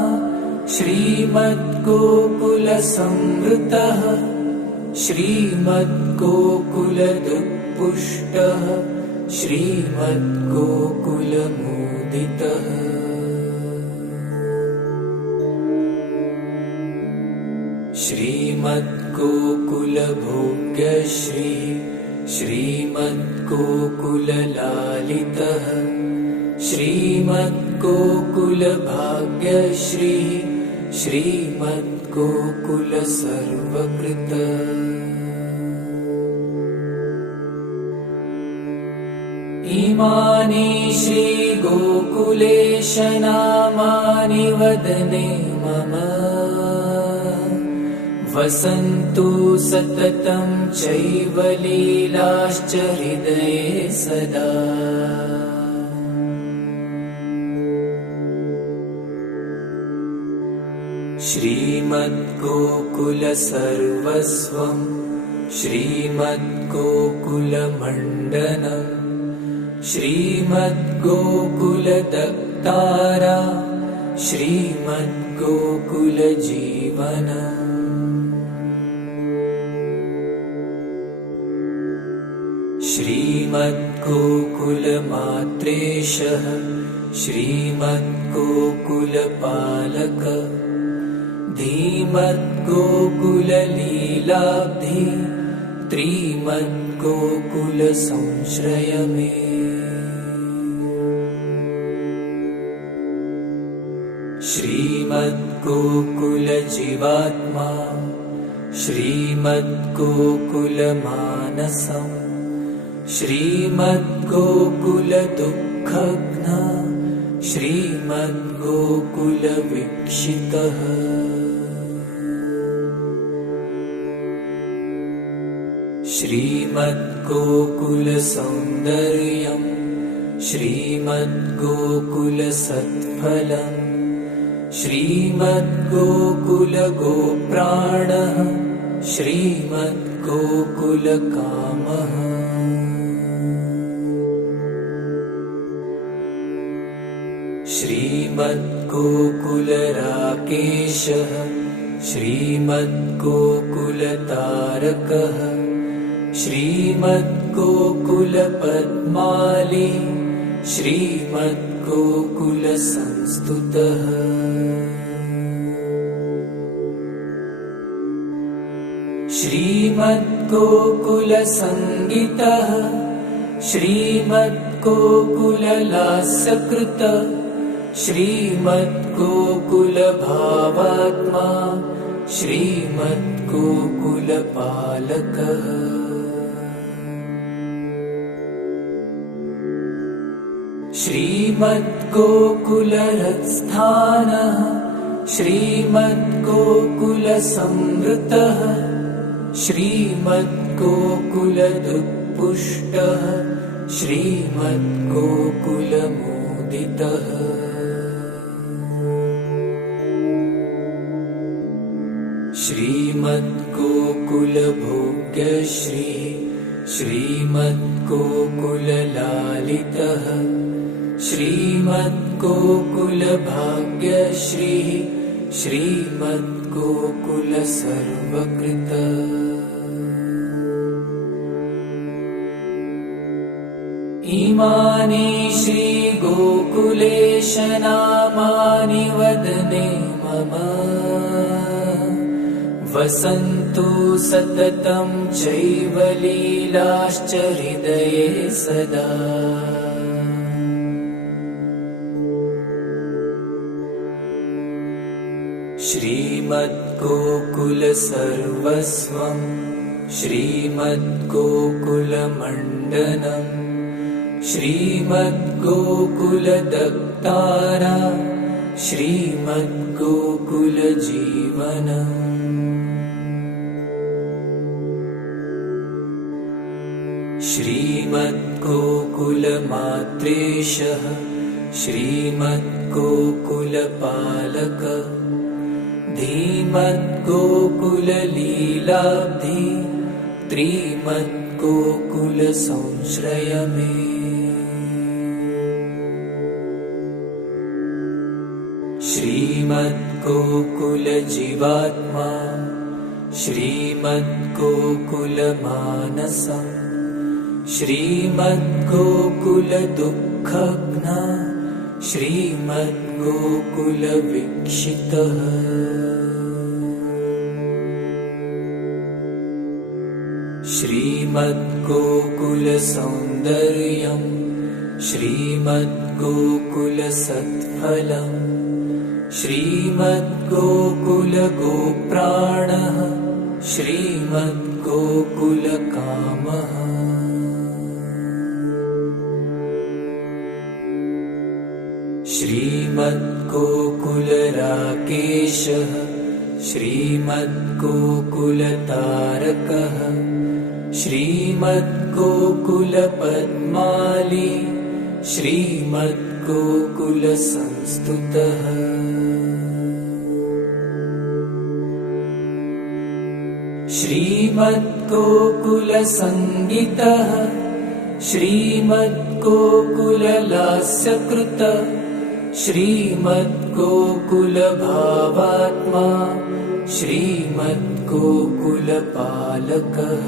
श्रीमद्गोकुलसंवृतः श्रीमद्गोकुलदुःपुष्टः श्रीमद्गोकुलमोदितः श्रीमद्गोकुलभोग्यश्रीः श्रीमद्गोकुललालितः श्रीमद्गोकुलभाग्यश्रीः श्रीमद्गोकुलसर्वकृतः इमानि श्रीगोकुलेशनामानि वदने मम वसन्तु सततं चैव लीलाश्च हृदये सदा श्रीमद्गोकुलसर्वस्वं श्रीमद्गोकुलमण्डनम् श्रीमद्गोकुलदत्तारा श्रीमद्गोकुलजीवनम् श्रीमद्गोकुलमात्रेशः श्रीमद्गोकुलपालकः धीमद्गोकुललीलाब्धि त्रिमद्गोकुलसंश्रय मे श्रीमद्गोकुलजीवात्मा श्रीमद्गोकुलमानसम् श्रीमद्गोकुलदुःखघ्न श्रीमद्गोकुलवीक्षितः श्रीमद्गोकुलसौन्दर्यम् श्रीमद्गोकुलसत्फलम् श्रीमद्गोकुलगोप्राणः श्रीमद्गोकुलकामः श्रीमद्गोकुलराकेशः श्रीमद्गोकुलतारकः श्रीमद्गोकुलपद्माली श्रीमद्गोकुलसंस्तुतः श्रीमद्गोकुलसङ्गीतः श्रीमद्गोकुललास्यकृतः श्रीमद्गोकुलभावात्मा श्रीमद्गोकुलपालकः श्रीमद्गोकुलरत्स्थानः श्रीमद्गोकुलसंवृतः श्रीमद्गोकुलदुःपुष्टः श्रीमद्गोकुलमोदितः श्रीमद्गोकुलभोग्यश्रीः श्रीमद्गोकुललालितः श्रीमद्गोकुलभाग्यश्रीः श्रीमद्गोकुलसर्वकृतः इमानि श्रीगोकुलेशनामानि वदने मम वसन्तु सततं चैव लीलाश्च हृदये सदा श्रीमद्गोकुलसर्वस्वं श्रीमद्गोकुलमण्डनम् श्रीमद्गोकुलदत्तारा श्रीमद्गोकुलजीवनम् श्रीमद्गोकुलमात्रेशः श्रीमद्गोकुलपालक धीमद्गोकुललीलाब्धि त्रिमद्गोकुलसंश्रय मे। श्रीमद्गोकुलजीवात्मा श्रीमद्गोकुलमानसम् श्रीमद्गोकुलदुःखघ्न श्रीमद्गोकुलवीक्षितः श्रीमद्गोकुलसौन्दर्यम् श्रीमद्गोकुलसत्फलम् श्रीमद्गोकुलगोप्राणः श्रीमद्गोकुलकामः श्रीमद्गोकुलराकेशः श्रीमद्गोकुलतारकः श्रीमद्गोकुलपद्माली श्रीमद्गोकुलसंस्तुतः श्रीमद्गोकुलसङ्गीतः श्रीमद्गोकुललास्यकृतः श्रीमद्गोकुलभावात्मा श्रीमद्गोकुलपालकः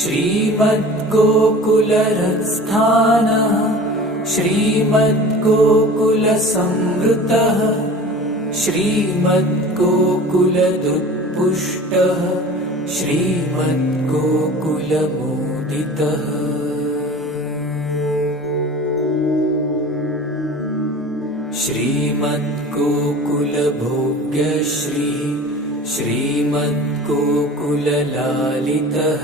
श्रीमद्गोकुलहृत्स्थानः श्रीमद्गोकुलसंवृतः श्रीमद्गोकुलदुत्पुष्टः श्रीमद्गोकुलमोदितः श्रीमद्गोकुलभोग्यश्रीः श्रीमद्गोकुललालितः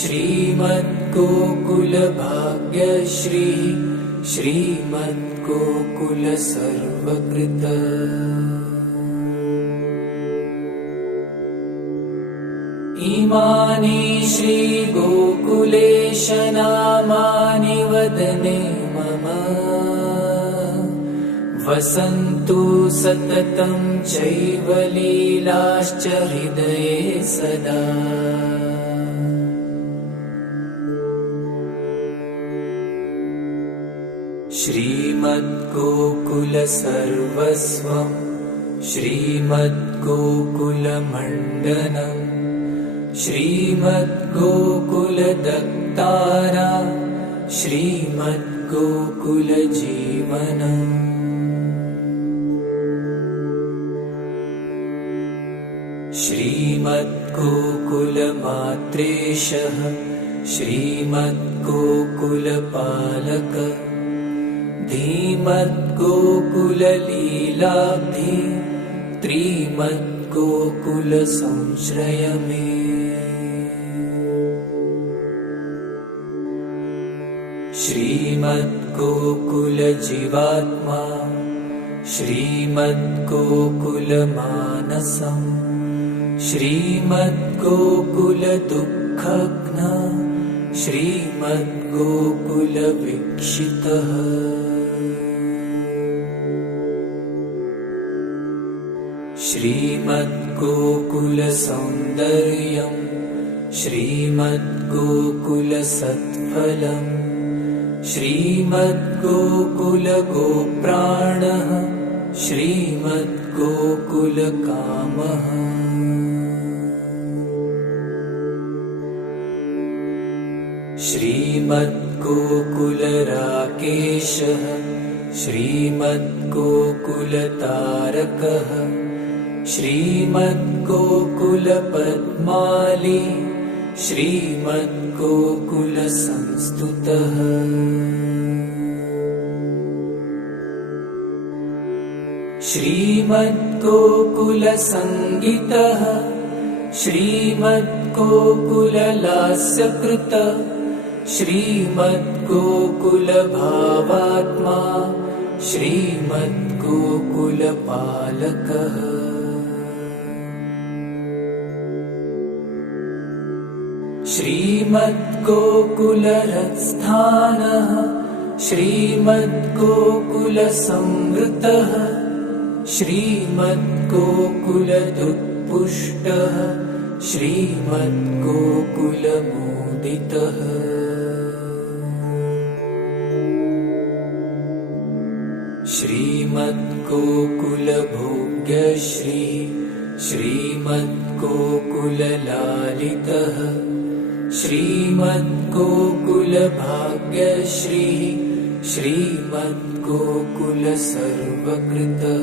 श्रीमद्गोकुलभाग्यश्रीः श्रीमद्गोकुलसर्वकृतः इमानि श्रीगोकुलेश नामानि वदने मम वसन्तु सततं चैव लीलाश्च हृदये सदा। श्रीमद्गोकुलसर्वस्वं श्रीमद्गोकुलमण्डनम् श्रीमद्गोकुलदत्तारा श्रीमद्गोकुलजीवनम् श्रीमद्गोकुलमात्रेशः श्रीमद्गोकुलपालक धीमद्गोकुललीलाब्धि त्रिमद्गोकुलसंश्रय मे। श्रीमद्गोकुलजीवात्मा श्रीमद्गोकुलमानसम् श्रीमद्गोकुलदुःखघ्न श्रीमद्गोकुलवीक्षितः श्रीमद्गोकुलसौन्दर्यम् श्रीमद्गोकुलसत्फलम् श्रीमद्गोकुलगोप्राणः श्रीमद्गोकुलकामः श्रीमद्गोकुलराकेशः श्रीमद्गोकुलतारकः श्रीमद्गोकुलपद्माली श्रीमद्गोकुलसंस्तुतः श्रीमद्गोकुलसङ्गीतः श्रीमद्गोकुललास्यकृतः श्रीमद्गोकुलभावात्मा श्रीमद्गोकुलपालकः श्रीमद्गोकुलरत्स्थानः श्रीमद्गोकुलसंवृतः श्रीमद्गोकुलदुत्पुष्टः श्रीमद्गोकुलमोदितः श्रीमद्गोकुलभोग्यश्री श्रीमद्गोकुललालितः श्रीमद्गोकुलभाग्यश्री श्रीमद्गोकुलसर्वकृतः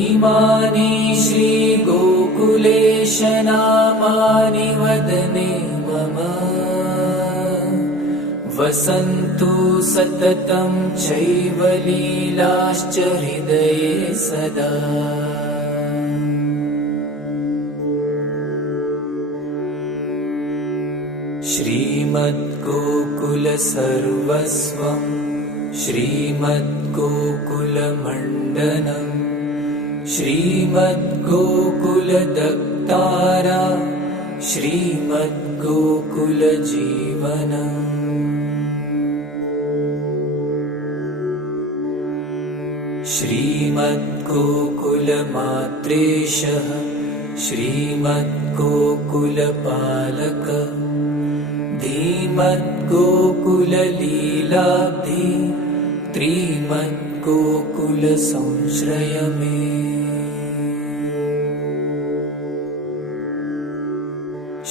इमानि श्रीगोकुलेश नामानि वदने मम वसन्तु सततं चैव लीलाश्च हृदये सदा। श्रीमद्गोकुलसर्वस्वं श्रीमद्गोकुलमण्डनं श्रीमद्गोकुलदक्तारा श्रीमद्गोकुलजीवनम् श्रीमद्गोकुलमात्रेशः श्रीमद्गोकुलपालकः धीमद्गोकुललीलाब्धि त्रिमद्गोकुलसंश्रय मे।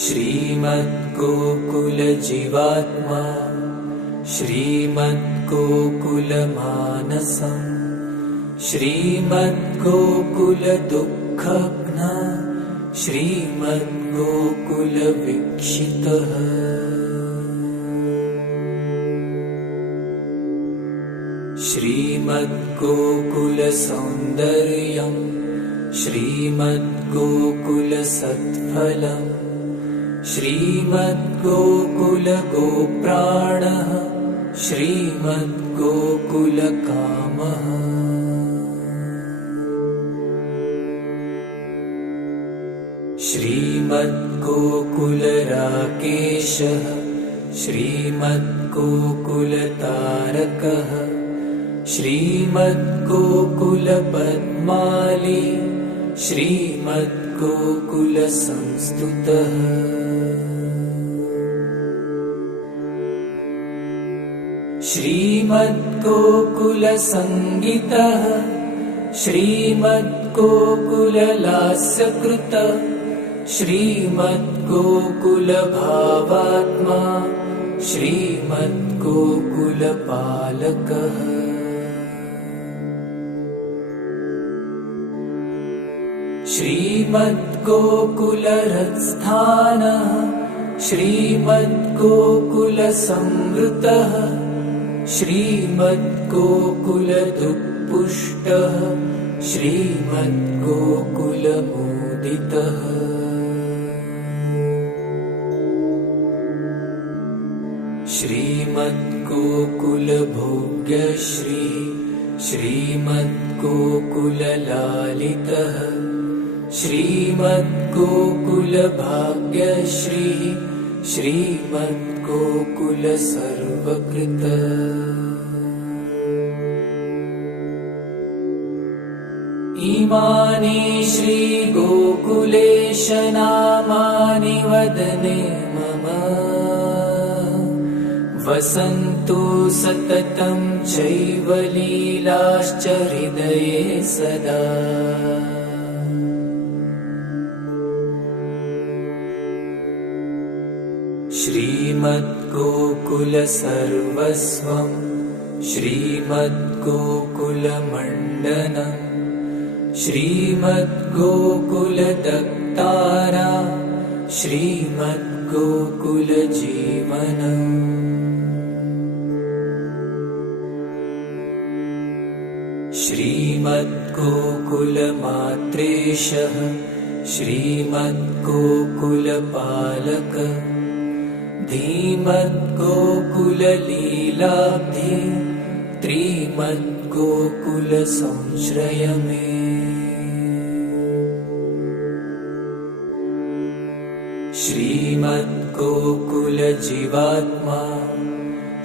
श्रीमद्गोकुलजीवात्मा श्रीमद्गोकुलमानसम् श्रीमद्गोकुलदुःखघ्न श्रीमद्गोकुलवीक्षितः श्रीमद्गोकुलसौन्दर्यं श्रीमद्गोकुलसत्फलं श्रीमद्गोकुलगोप्राणः श्रीमद्गोकुलकामः श्रीमद्गोकुलराकेशः श्रीमद्गोकुलतारकः श्रीमद्गोकुलपद्माली श्रीमद्गोकुलसंस्तुतः श्रीमद्गोकुलसङ्गीतः श्रीमद्गोकुललास्यकृतः श्रीमद्गोकुलभावात्मा श्रीमद्गोकुलपालकः श्रीमद्गोकुलरत्स्थानः श्रीमद्गोकुलसंवृतः श्रीमद्गोकुलदुत्पुष्टः श्रीमद्गोकुलमोदितः श्रीमद्गोकुलभोग्यश्री श्रीमद्गोकुललालितः श्रीमद्गोकुलभाग्यश्री श्रीमद्गोकुलसर्वकृतः इमानि श्रीगोकुलेश नामानि वदने मम वसन्तु सततं चैव लीलाश्च हृदये सदा। श्रीमद्गोकुलसर्वस्वं श्रीमद्गोकुलमण्डनं श्रीमद्गोकुलदक्तारा श्रीमद्गोकुलजीवनम् श्रीमद्गोकुलमात्रेशः श्रीमद्गोकुलपालकः धीमद्गोकुललीलाब्धि त्रिमद्गोकुलसंश्रय मे। श्रीमद्गोकुलजीवात्मा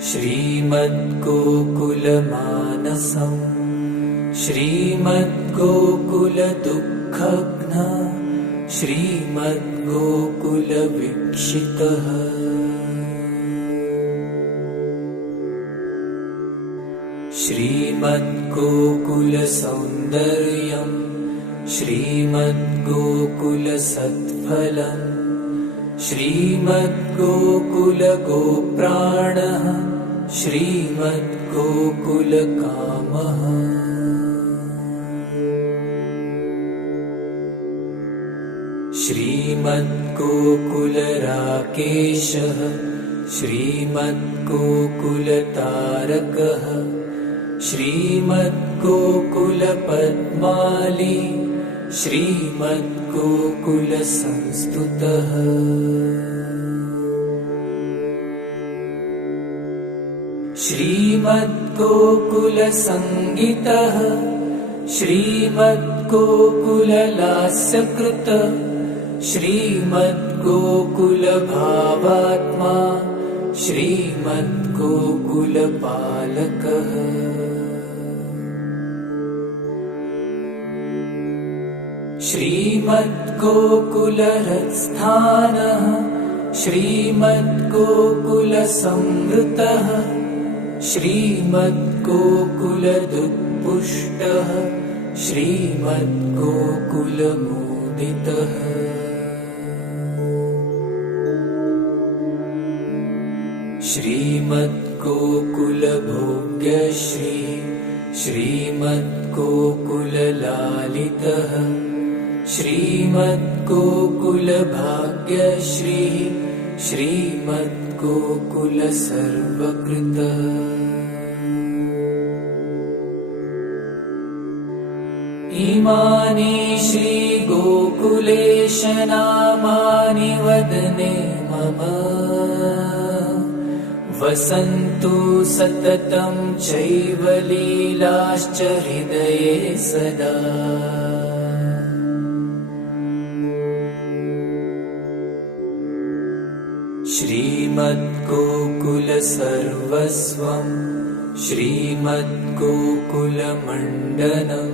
श्रीमद्गोकुलमानसम् श्रीमद्गोकुलदुःखघ्न श्रीमद्गोकुलवीक्षितः श्रीमद्गोकुलसौन्दर्यम् श्रीमद्गोकुलसत्फलम् श्रीमद्गोकुलगोप्राणः श्रीमद्गोकुलकामः श्रीमद्गोकुलराकेशः श्रीमद्गोकुलतारकः श्रीमद्गोकुलपद्माली श्रीमद्गोकुलसंस्तुतः श्रीमद्गोकुलसङ्गीतः श्रीमद्गोकुललास्यकृतः श्रीमद्गोकुलभावात्मा श्रीमद्गोकुलपालकः श्रीमद्गोकुलहृत्स्थानः श्रीमद्गोकुलसंवृतः श्रीमद्गोकुलदुत्पुष्टः श्रीमद्गोकुलमोदितः श्रीमद्गोकुलभोग्यश्री श्रीमद्गोकुललालितः श्रीमद्गोकुलभाग्यश्री श्रीमद्गोकुलसर्वकृतः इमानि श्रीगोकुलेश नामानि वदने मम वसन्तु सततं चैव लीलाश्च हृदये सदा श्रीमद्गोकुलसर्वस्वं श्रीमद्गोकुलमण्डनं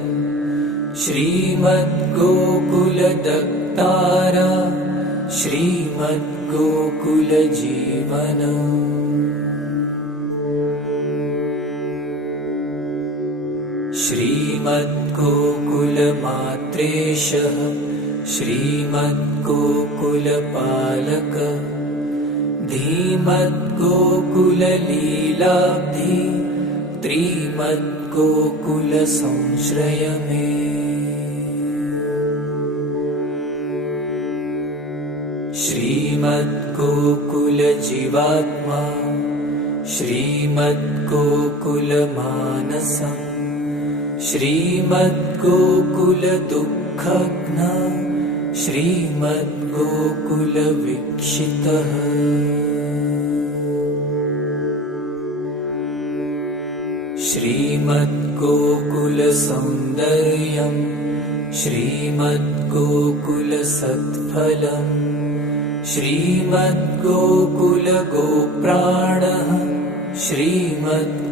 श्रीमद्गोकुलदक्तारा श्रीमद्गोकुलजीवनम् श्रीमद्गोकुलमात्रेशः श्रीमद्गोकुलपालकः धीमद्गोकुललीलाब्धि त्रिमद्गोकुलसंश्रय मे श्रीमद्गोकुलजीवात्मा श्रीमद्गोकुलमानसम् श्रीमद्गोकुलदुःखघ्न श्रीमद्गोकुलवीक्षितः श्रीमद्गोकुलसौन्दर्यम् श्रीमद्गोकुलसत्फलम् श्रीमद्गोकुलगोप्राणः श्रीमद्गोकुलकामः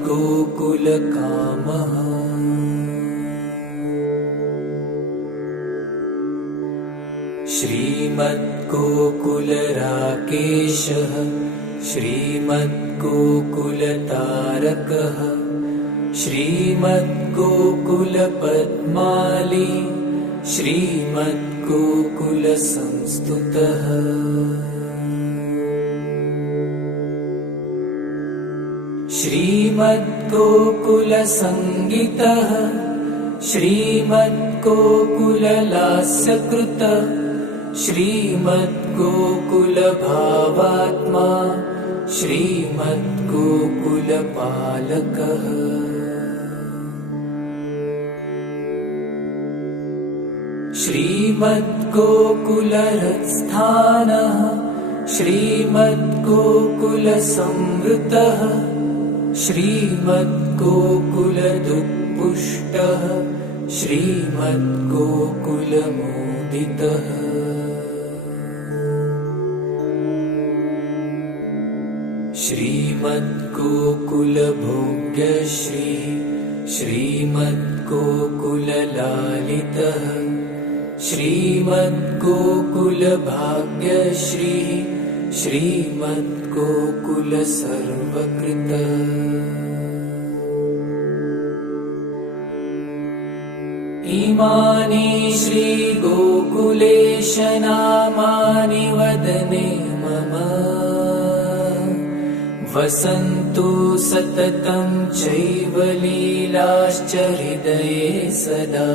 श्रीमद्गोकुलराकेशः श्रीमद्गोकुलतारकः श्रीमद्गोकुलपद्माली श्रीमद्गोकुलसंस्तुतः श्रीमद्गोकुलसङ्गीतः श्रीमद्गोकुललास्यकृतः श्रीमद्गोकुलभावात्मा श्रीमद्गोकुलपालकः श्रीमद्गोकुलहृत्स्थानः श्रीमद्गोकुलसंवृतः श्रीमद्गोकुलदुत्पुष्टः श्रीमद्गोकुलमोदितः श्रीमद्गोकुलभोग्य श्रीमद्गोकुललालितः श्रीमद्गोकुलभाग्यश्री श्रीमद्गोकुलसर्वकृतः। इमानि श्रीगोकुलेश नामानि वदने मम वसन्तु सततं चैव लीलाश्च हृदये सदा।